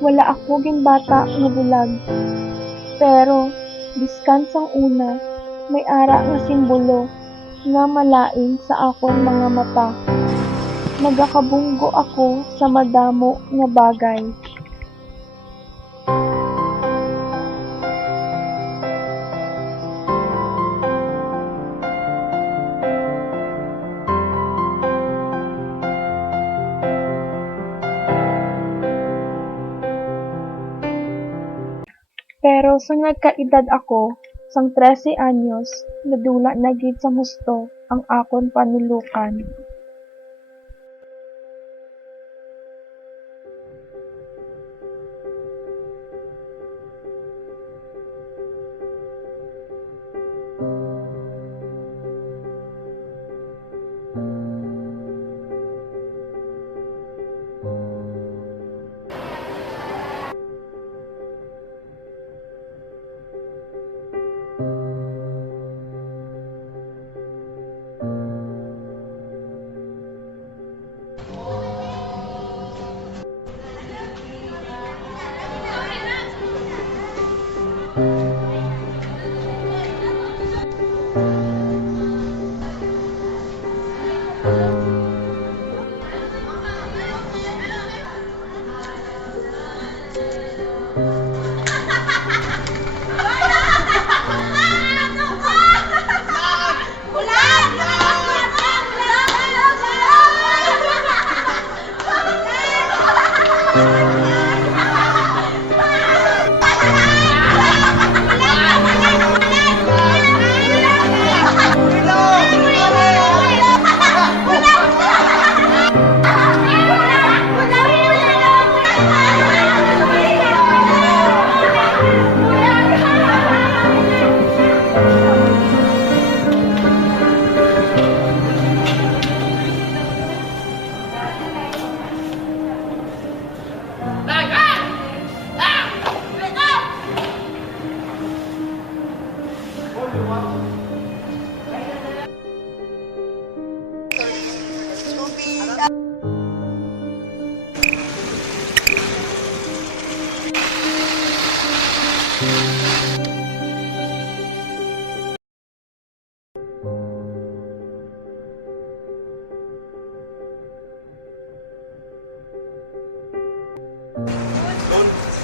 Wala ako ginbata nga bulag. Pero, biskan sang una, may ara nga simbolo nga malain sa akong mga mata. Nagakabunggo ako sa madamo nga bagay. Pero sa nagkaedad ako, sang 13 anyos, nadula na gid sa husto ang akon panulukan.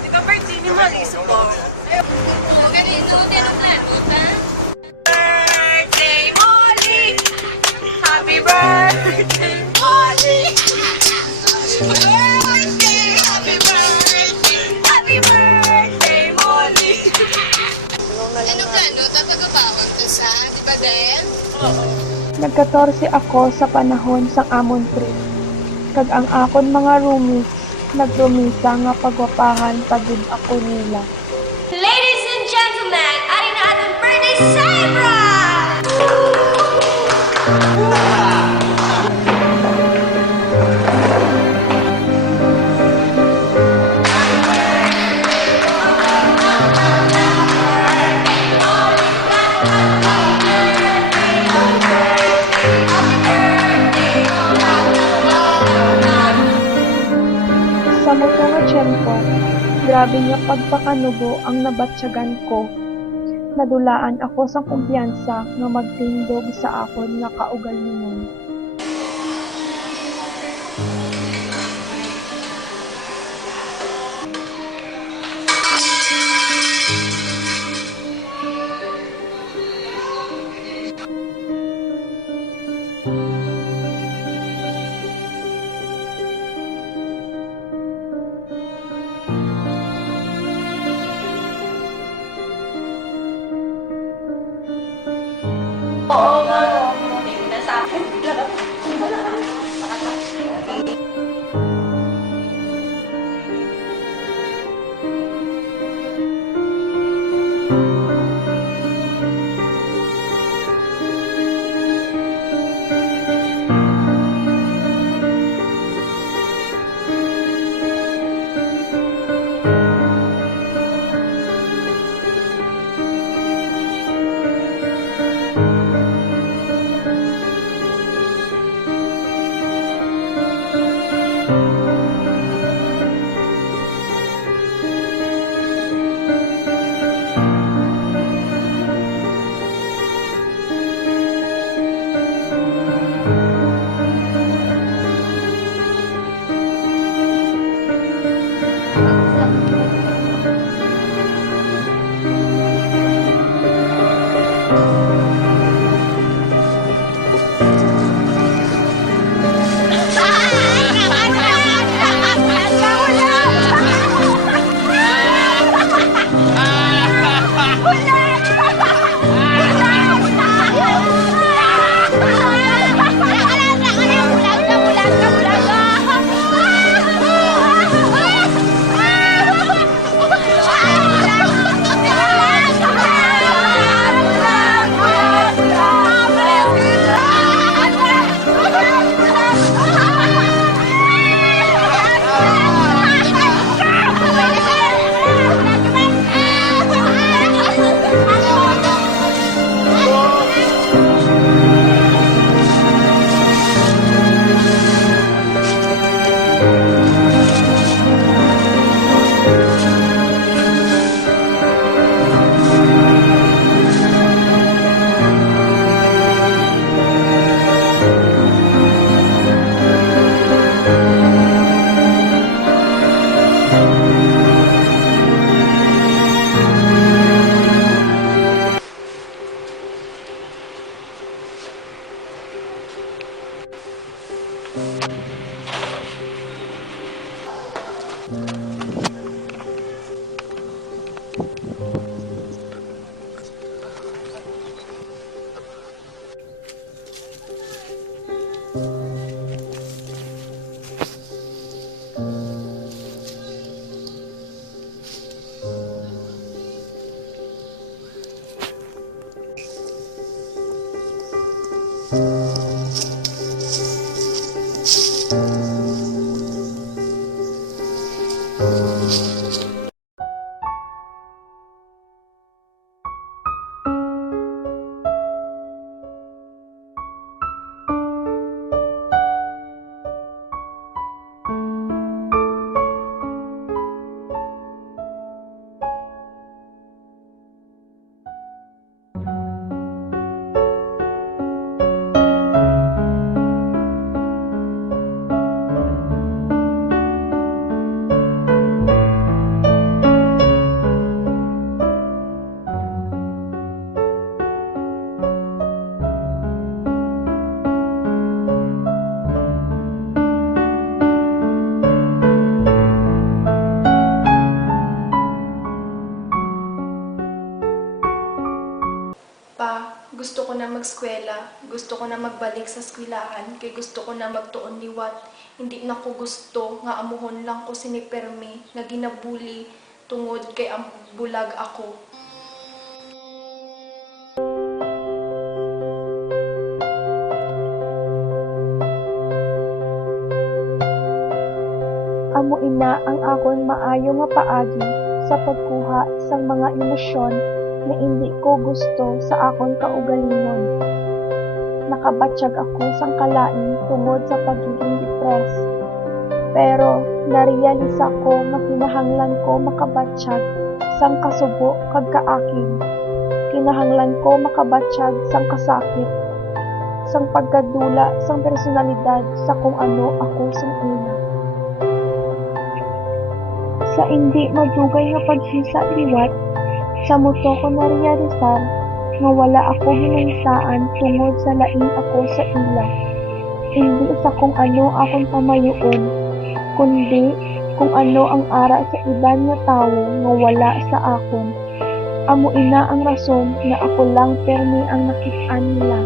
Di ba birthday ni Malis ko? Birthday, Molly! Happy birthday, Molly! Birthday, happy birthday! Happy birthday, Molly! Ano plano? Tatagabawan to sa, di ba din? Oo. Nagka-14 ako sa panahon sang amon trip. Kag ang akon mga roommates nagrumisa nga pagwapangan pagid ako nila. Ladies and gentlemen, ari na atong birthday celebrate! Sa moto nga tiyempo, grabe nga pagpakanubo ang nabatsyagan ko. Nadulaan ako sa kumpiyansa nga magtindog sa akon nga kaugalingon. Oo nga, no. Hindi na sa akin. Pa, gusto ko na magskwela, gusto ko na magbalik sa eskwelahan, kay gusto ko na magtuon liwat. Hindi na ko gusto nga amuhon lang ko sinipermi, nga ginabuli tungod kay ang bulag ako. Amo ina ang akon maayo nga paagi sa pagkuha sang mga emosyon na hindi ko gusto sa akon kaugalingon. Nakabatsyag ako sang kalain tungod sa pagiging depress. Pero nareyalisa ko nga kinahanglan ko makabatsyag sang kasubo kag kaaking. Kinahanglan ko makabatsyag sang kasakit, sang pagkadula sang personalidad sa kung ano ako sang una. Sa hindi madugay nga paghisa liwat, sa muto ko narealisar nga wala ako ginansaan tungod sa lain ako sa ila. Hindi sa kung ano akong pamayoon, kundi kung ano ang ara sa iban nga tawo nga wala sa akon. Amo ina ang rason na ako lang permi ang nakit-an nila.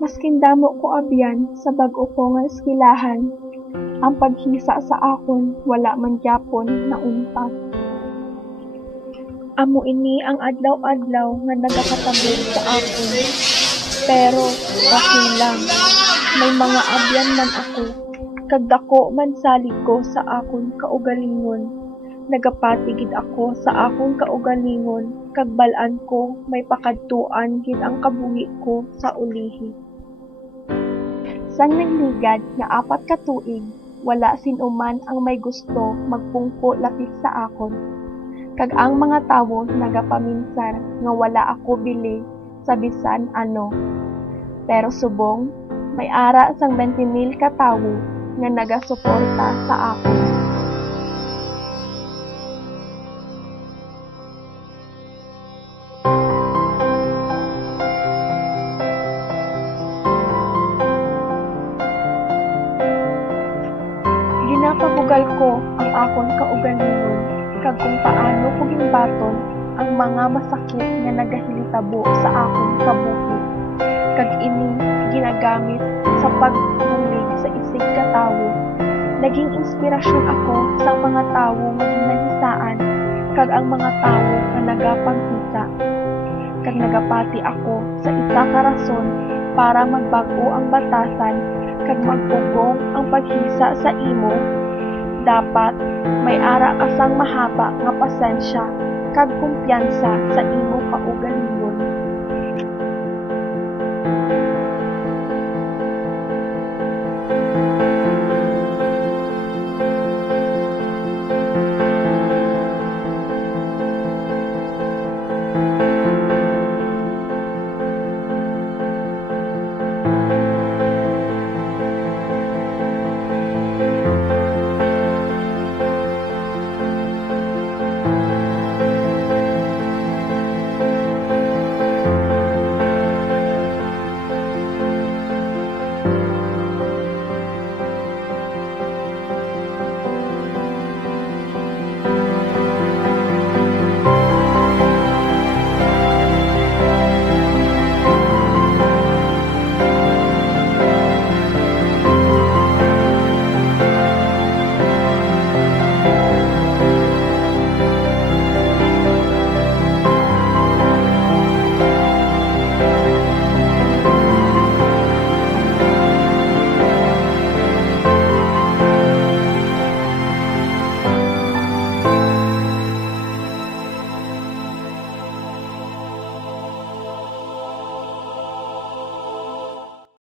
Maskin damo ko abyan sa bag-o ko nga eskwelahan, ang paghisa sa akon wala man gyapon na untat. Amo ini ang adlaw-adlaw nga nagakatabog sa akon. Pero okay lang, may mga abyan man ako, kag dako man salig ko sa akon kaugalingon. Nagapatigid ako sa akong kaugalingon, kag bal-an ko may pakadtuan gid ang kabuhi ko sa ulihi. Sang nagligad nga 4 ka tuig, wala sinuman ang may gusto magpungko lapit sa akon. Kag ang mga tawo nagapaminsar nga wala ako bili sa bisan ano. Pero subong, may ara sang 20,000 ka tawo nga nagasuporta sa akon. Ginapabugal ko ang akon kaugalingon, kag kung paano ko ginbaton ang mga masakit nga nagahilitabo sa akon kabuhi. Kag ini ginagamit sa pagbulig sa isig ka tawo. Naging inspirasyon ako sa mga tawo nga ginahisaan, kag ang mga tawo nga nagapanghisa. Kag nagapati ako sa isa ka rason para magbag-o ang batasan kag magpugong ang paghisa sa imo. Dapat may ara ka sang mahaba nga pasensya kag kumpiyansa sa imo kaugalingon.